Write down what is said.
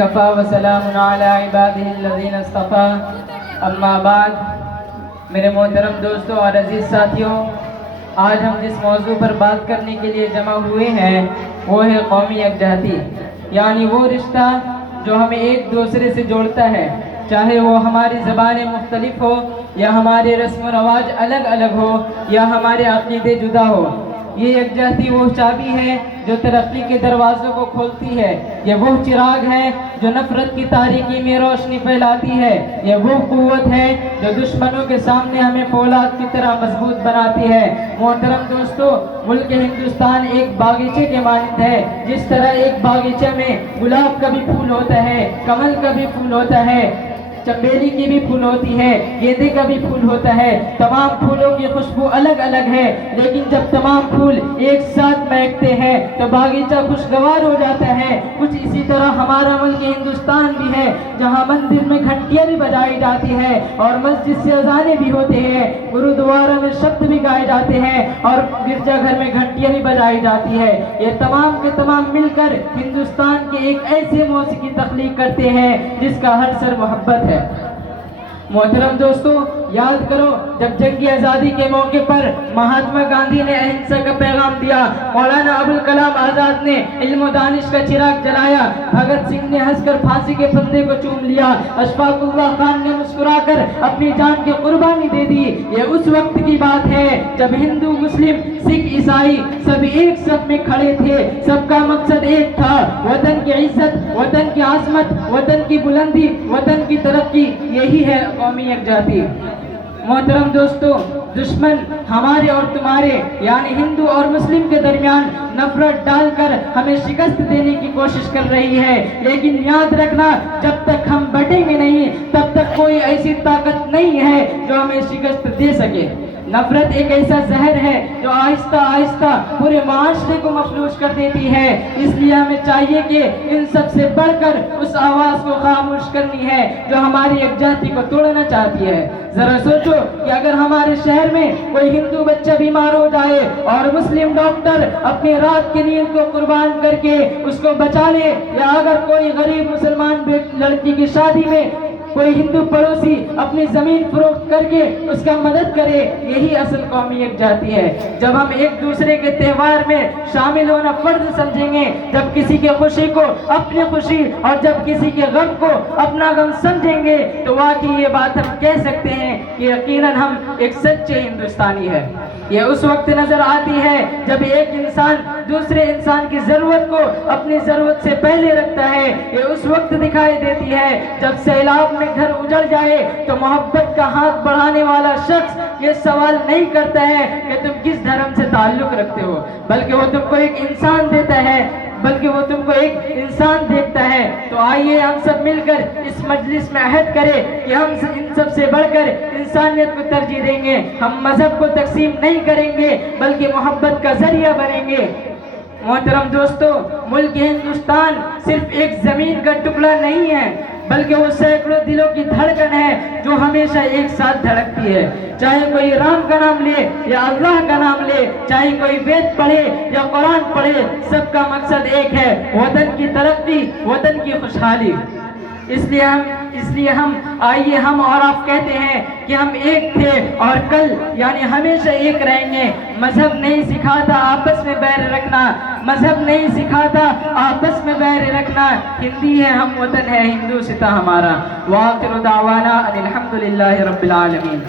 کفا وسلام علی عبادہ الذین اصطفیٰ اما بعد۔ میرے محترم دوستوں اور عزیز ساتھیوں، آج ہم جس موضوع پر بات کرنے کے لیے جمع ہوئے ہیں وہ ہے قومی یکجہتی، یعنی وہ رشتہ جو ہمیں ایک دوسرے سے جوڑتا ہے، چاہے وہ ہماری زبانیں مختلف ہو یا ہمارے رسم و رواج الگ الگ ہو یا ہمارے عقیدے جدا ہو۔ یہ یکجہتی وہ چابی ہے جو ترقی کے دروازوں کو کھولتی ہے، یہ وہ چراغ ہے جو نفرت کی تاریکی میں روشنی پھیلاتی ہے، یہ وہ قوت ہے جو دشمنوں کے سامنے ہمیں فولاد کی طرح مضبوط بناتی ہے۔ محترم دوستو، ملک ہندوستان ایک باغیچے کے مانند ہے۔ جس طرح ایک باغیچے میں گلاب کا بھی پھول ہوتا ہے، کمل کا بھی پھول ہوتا ہے، چمیلی کی بھی پھول ہوتی ہے، گیندے کا بھی پھول ہوتا ہے، تمام پھولوں کی خوشبو الگ الگ ہے، لیکن جب تمام پھول ایک ساتھ مہکتے ہیں تو باغیچہ خوشگوار ہو جاتا ہے۔ کچھ اسی طرح ہمارا ملک ہندوستان بھی ہے، جہاں مندر میں گھنٹیاں بھی بجائی جاتی ہے اور مسجد سے اذانیں بھی ہوتے ہیں، گرودوارا میں شبد بھی گائے جاتے ہیں اور گرجا گھر میں گھنٹیاں بھی بجائی جاتی ہے۔ یہ تمام کے تمام مل کر ہندوستان کے ایک ایسے موسیقی تخلیق کرتے ہیں جس کا ہر سر محبت ہے۔ محترم دوستو، یاد کرو جب جنگ آزادی کے موقع پر مہاتما گاندھی نے اہنسا کا پیغام دیا، مولانا ابوالکلام آزاد نے علم و دانش کا چراغ جلایا، بھگت سنگھ نے ہنس کر پھانسی کے پھندے کو چوم لیا، اشفاق اللہ خان نے مسکرا کر اپنی جان کی قربانی دے دی۔ یہ اس وقت کی بات ہے جب ہندو، مسلم، سکھ، عیسائی سب ایک صف میں کھڑے تھے، سب کا مقصد ایک تھا، وطن کی عزت، وطن کی عظمت، وطن کی بلندی، وطن کی ترقی۔ یہی ہے قومی یکجہتی۔ محترم دوستو، دشمن ہمارے اور تمہارے یعنی ہندو اور مسلم کے درمیان نفرت ڈال کر ہمیں شکست دینے کی کوشش کر رہی ہے، لیکن یاد رکھنا جب تک ہم بٹیں گے نہیں تب تک کوئی ایسی طاقت نہیں ہے جو ہمیں شکست دے سکے۔ نفرت ایک ایسا زہر ہے جو آہستہ آہستہ پورے معاشرے کو مفلوج کر دیتی ہے، اس لیے ہمیں چاہیے کہ ان سب سے بڑھ کر اس آواز کو خاموش کرنی ہے جو ہماری یکجہتی کو توڑنا چاہتی ہے۔ ذرا سوچو کہ اگر ہمارے شہر میں کوئی ہندو بچہ بیمار ہو جائے اور مسلم ڈاکٹر اپنی رات کی نیند کو قربان کر کے اس کو بچا لے، یا اگر کوئی غریب مسلمان لڑکی کی شادی میں کوئی ہندو پڑوسی اپنی زمین فروخت کر کے اس کا مدد کرے، یہی اصل قومی یکجہتی ہے۔ جب ہم ایک دوسرے کے تہوار میں شامل ہونا فرض سمجھیں گے، جب کسی کی خوشی کو اپنی خوشی اور جب کسی کے غم کو اپنا غم سمجھیں گے، تو واقعی یہ بات ہم کہہ سکتے ہیں کہ یقیناً ہم ایک سچے ہندوستانی ہیں۔ یہ اس وقت نظر آتی ہے جب ایک انسان دوسرے انسان کی ضرورت کو اپنی ضرورت سے پہلے رکھتا ہے۔ یہ اس وقت دکھائی دیتی ہے جب سیلاب میں گھر اجڑ جائے تو محبت کا ہاتھ بڑھانے والا شخص یہ سوال نہیں کرتا ہے کہ تم کس دھرم سے تعلق رکھتے ہو، بلکہ وہ تم کو ایک انسان دیتا ہے، بلکہ وہ تم کو ایک انسان دیکھتا ہے۔ تو آئیے ہم سب مل کر اس مجلس میں عہد کریں کہ ہم ان سب سے بڑھ کر انسانیت کو ترجیح دیں گے، ہم مذہب کو تقسیم نہیں کریں گے بلکہ محبت کا ذریعہ بنیں گے۔ محترم دوستو، ملک ہندوستان صرف ایک زمین کا ٹکڑا نہیں ہے بلکہ وہ سینکڑوں دلوں کی دھڑکن ہے جو ہمیشہ ایک ساتھ دھڑکتی ہے۔ چاہے کوئی رام کا نام لے یا اللہ کا نام لے، چاہے کوئی وید پڑھے یا قرآن پڑھے، سب کا مقصد ایک ہے، وطن کی ترقی، وطن کی خوشحالی۔ اس لیے ہم آئیے ہم اور آپ کہتے ہیں کہ ہم ایک تھے اور کل یعنی ہمیشہ ایک رہیں گے۔ مذہب نہیں سکھاتا آپس میں بیر رکھنا، مذہب نہیں سکھاتا آپس میں بیر رکھنا، ہندی ہے ہم، وطن ہے ہندو ستا ہمارا۔ وآخر دعوانا ان الحمدللہ رب العالمین۔